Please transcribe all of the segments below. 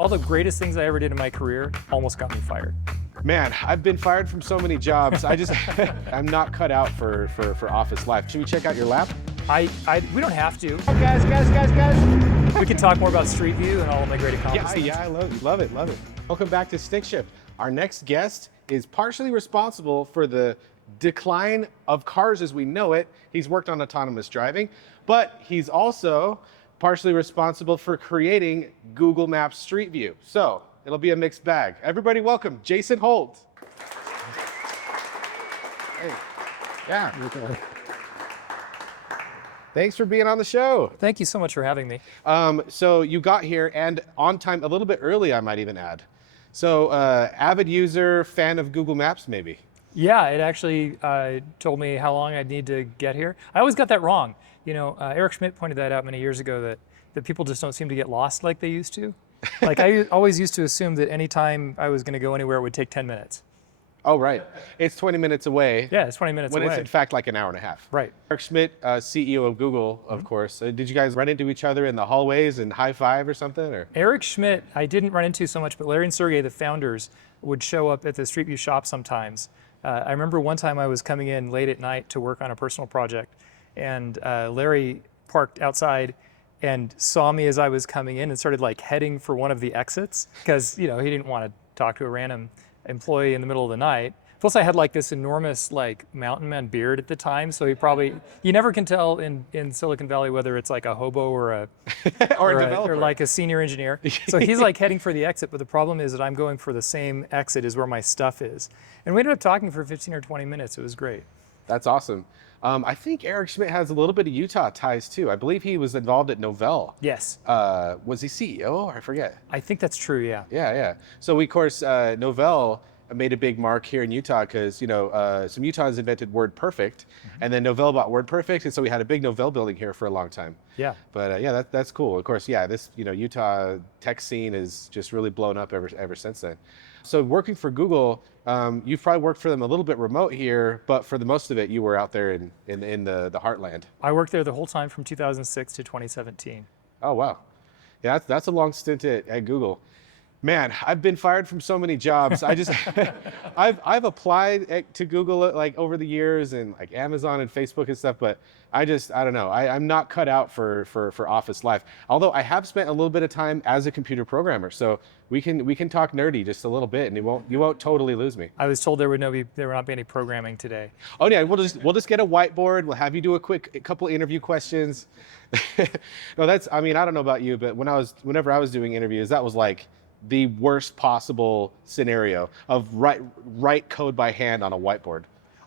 All the greatest things I ever did in my career almost got me fired. Man, I've been fired from so many jobs. I'm not cut out for office life. Should we check out your lab? We don't have to. Oh, guys. We can talk more about Street View and all of my great accomplishments. Yeah, I love it. Welcome back to Stickshift. Our next guest is partially responsible for the decline of cars as we know it. He's worked on autonomous driving, but he's also partially responsible for creating Google Maps Street View. So it'll be a mixed bag. Everybody welcome Jason Holt. Hey. Yeah. Thanks for being on the show. Thank you so much for having me. So you got here and on time, a little bit early, I might even add. So avid user, fan of Google Maps maybe? Yeah, it actually told me how long I'd need to get here. I always got that wrong. You know, Eric Schmidt pointed that out many years ago, that people just don't seem to get lost like they used to. Like I always used to assume that any time I was going to go anywhere it would take 10 minutes. Oh, right. It's 20 minutes away. Yeah, it's 20 minutes away. When it's in fact like an hour and a half. Right. Eric Schmidt, CEO of Google, of course. Did you guys run into each other in the hallways and high five or something? Or? Eric Schmidt, I didn't run into so much, but Larry and Sergey, the founders, would show up at the Street View shop sometimes. I remember one time I was coming in late at night to work on a personal project, and Larry parked outside and saw me as I was coming in and started like heading for one of the exits because, you know, he didn't want to talk to a random employee in the middle of the night. Plus I had like this enormous like mountain man beard at the time, so you never can tell in Silicon Valley whether it's like a hobo or a or a developer or like a senior engineer. So he's like heading for the exit, but the problem is that I'm going for the same exit as where my stuff is. And we ended up talking for 15 or 20 minutes. It was great. That's awesome. I think Eric Schmidt has a little bit of Utah ties too. I believe he was involved at Novell. Yes. Was he CEO? I forget. I think that's true, yeah. Yeah. So of course, Novell made a big mark here in Utah because, you know, some Utahns invented WordPerfect, and then Novell bought WordPerfect, and so we had a big Novell building here for a long time. Yeah. But yeah, that's cool. Of course, yeah, this, you know, Utah tech scene is just really blown up ever since then. So working for Google, you've probably worked for them a little bit remote here, but for the most of it, you were out there in the heartland. I worked there the whole time from 2006 to 2017. Oh, wow. Yeah, that's a long stint at Google. Man, I've been fired from so many jobs. I've applied to Google like over the years and like Amazon and Facebook and stuff, but I don't know. I'm not cut out for office life. Although I have spent a little bit of time as a computer programmer, so we can talk nerdy just a little bit, and you won't totally lose me. I was told there would not be any programming today. Oh yeah, we'll just get a whiteboard. We'll have you do a couple interview questions. No, I mean, I don't know about you, but whenever I was doing interviews, that was like the worst possible scenario of write code by hand on a whiteboard.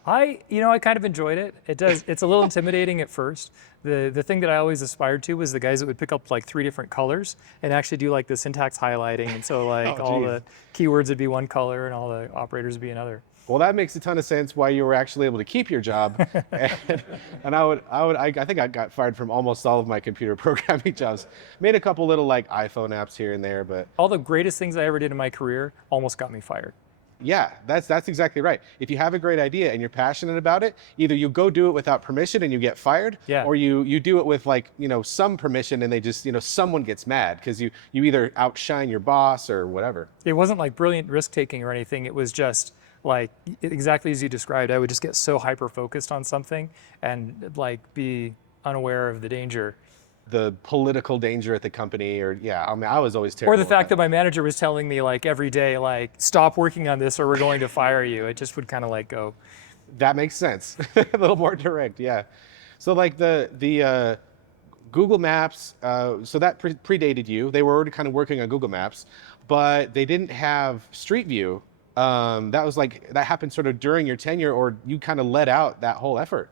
I kind of enjoyed it. It's a little intimidating at first. The thing that I always aspired to was the guys that would pick up like 3 different colors and actually do like the syntax highlighting. And so like all the keywords would be one color and all the operators would be another. Well, that makes a ton of sense why you were actually able to keep your job. And I think I got fired from almost all of my computer programming jobs. Made a couple little like iPhone apps here and there, but all the greatest things I ever did in my career almost got me fired. Yeah, that's exactly right. If you have a great idea and you're passionate about it, either you go do it without permission and you get fired, or you do it with like, you know, some permission and they just, you know, someone gets mad because you either outshine your boss or whatever. It wasn't like brilliant risk taking or anything. It was just like exactly as you described. I would just get so hyper focused on something and like be unaware of the danger. The political danger at the company, or I mean, I was always terrible. Or the fact that my manager was telling me like every day, like, stop working on this or we're going to fire you. It just would kind of like go. That makes sense. A little more direct, yeah. So like the Google Maps, so that predated you. They were already kind of working on Google Maps, but they didn't have Street View. That happened sort of during your tenure, or you kind of led out that whole effort.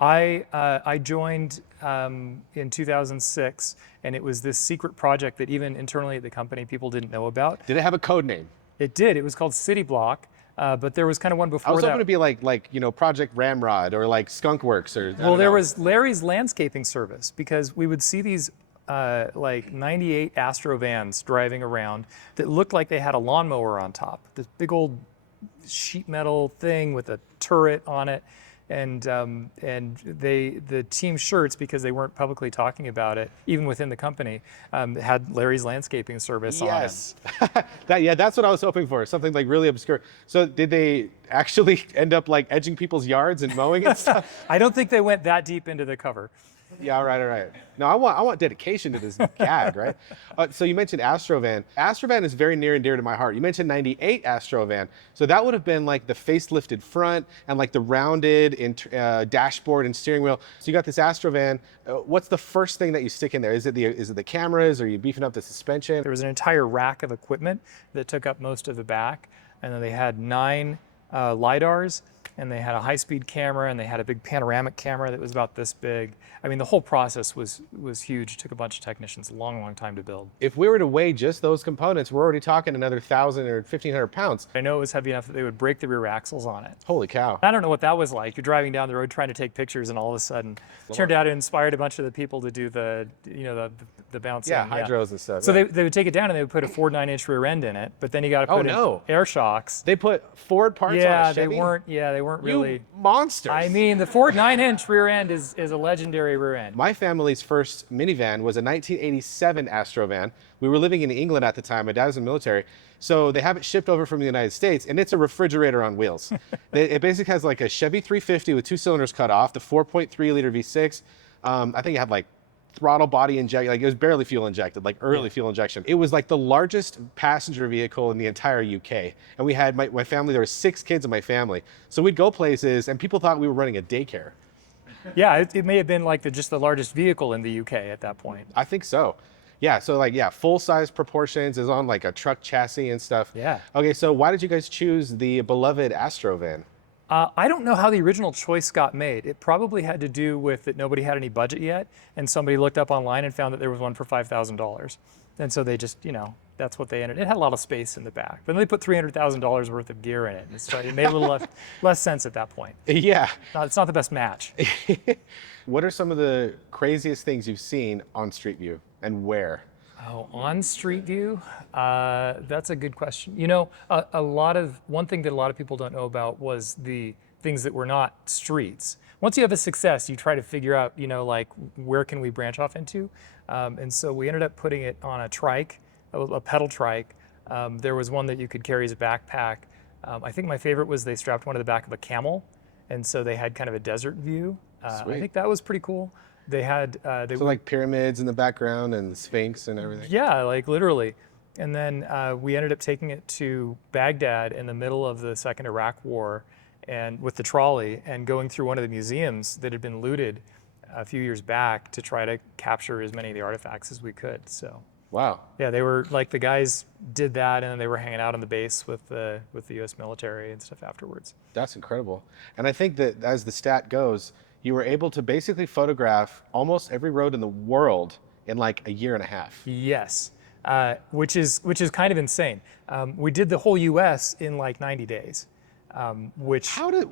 I joined in 2006, and it was this secret project that even internally at the company people didn't know about. Did it have a code name? It did. It was called City Block, but there was kind of one before that. I was hoping to be like you know, Project Ramrod or like Skunkworks or. Well, there was Larry's landscaping service, because we would see these like 98 Astro vans driving around that looked like they had a lawnmower on top. This big old sheet metal thing with a turret on it. and the team shirts, because they weren't publicly talking about it, even within the company, had Larry's landscaping service on it. Yes. That's what I was hoping for. Something like really obscure. So did they actually end up like edging people's yards and mowing and stuff? I don't think they went that deep into the cover. Yeah, all right. No, I want dedication to this gag, right? So you mentioned Astrovan. Astrovan is very near and dear to my heart. You mentioned 98 Astrovan. So that would have been like the facelifted front and like the rounded dashboard and steering wheel. So you got this Astrovan. What's the first thing that you stick in there? Is it the cameras? Or are you beefing up the suspension? There was an entire rack of equipment that took up most of the back, and then they had 9 LiDARs, and they had a high-speed camera, and they had a big panoramic camera that was about this big. I mean, the whole process was huge. It took a bunch of technicians a long time to build. If we were to weigh just those components, we're already talking another 1,000 or 1,500 pounds. I know it was heavy enough that they would break the rear axles on it. Holy cow. I don't know what that was like. You're driving down the road trying to take pictures, and all of a sudden, it turned out it inspired a bunch of the people to do the bouncing. Yeah, hydros and stuff. So yeah. they would take it down and they would put a Ford 9-inch rear end in it, but then you got to put in air shocks. They put Ford parts on a Chevy? They weren't really. You monsters. I mean, the Ford 9-inch rear end is a legendary rear end. My family's first minivan was a 1987 Astrovan. We were living in England at the time. My dad was in the military. So they have it shipped over from the United States, and it's a refrigerator on wheels. It basically has like a Chevy 350 with 2 cylinders cut off, the 4.3 liter V6. I think it had like throttle body inject, like it was barely fuel injected, like early fuel injection. It was like the largest passenger vehicle in the entire UK. And we had my family, there were 6 kids in my family. So we'd go places and people thought we were running a daycare. Yeah, it may have been like just the largest vehicle in the UK at that point. I think so. Yeah, so like, full size proportions, is on like a truck chassis and stuff. Yeah. Okay, so why did you guys choose the beloved Astrovan? I don't know how the original choice got made. It probably had to do with that nobody had any budget yet, and somebody looked up online and found that there was one for $5,000. And so they just, that's what they entered. It had a lot of space in the back, but then they put $300,000 worth of gear in it. And so it made a little less sense at that point. Yeah. It's not the best match. What are some of the craziest things you've seen on Street View, and where? Oh, on Street View? That's a good question. One thing that a lot of people don't know about was the things that were not streets. Once you have a success, you try to figure out, like where can we branch off into? And so we ended up putting it on a trike, a pedal trike. There was one that you could carry as a backpack. I think my favorite was they strapped one to the back of a camel, and so they had kind of a desert view. I think that was pretty cool. They had like pyramids in the background and the Sphinx and everything. Yeah, like literally. And then we ended up taking it to Baghdad in the middle of the Second Iraq War, and with the trolley, and going through one of the museums that had been looted a few years back to try to capture as many of the artifacts as we could. So. Wow. Yeah, they were like, the guys did that, and then they were hanging out on the base with the U.S. military and stuff afterwards. That's incredible. And I think that as the stat goes, you were able to basically photograph almost every road in the world in like a year and a half. Yes, which is kind of insane. We did the whole U.S. in like 90 days. How the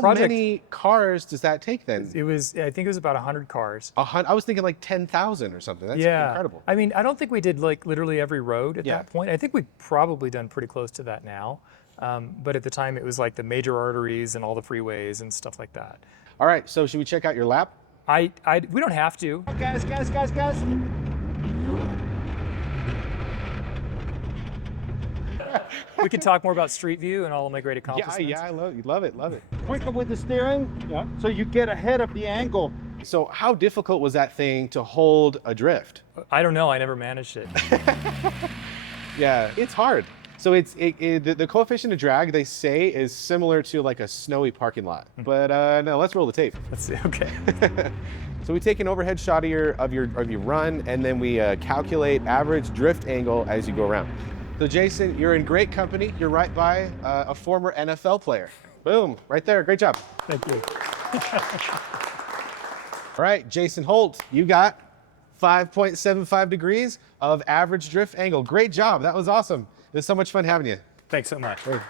project, many cars does that take then? I think it was about 100 cars. I was thinking like 10,000 or something. That's incredible. I mean, I don't think we did like literally every road at that point. I think we've probably done pretty close to that now. But at the time it was like the major arteries and all the freeways and stuff like that. All right, so should we check out your lap? We don't have to. Guys. We can talk more about Street View and all of my great accomplishments. Yeah, I love it. Quicker with the steering, so you get ahead of the angle. So how difficult was that thing to hold adrift? I don't know, I never managed it. Yeah, it's hard. So the coefficient of drag, they say, is similar to like a snowy parking lot. But no, let's roll the tape. Let's see, okay. So we take an overhead shot of your run, and then we calculate average drift angle as you go around. So Jason, you're in great company. You're right by a former NFL player. Boom, right there, great job. Thank you. All right, Jason Holt, you got 5.75 degrees of average drift angle. Great job, that was awesome. It was so much fun having you. Thanks so much. Great.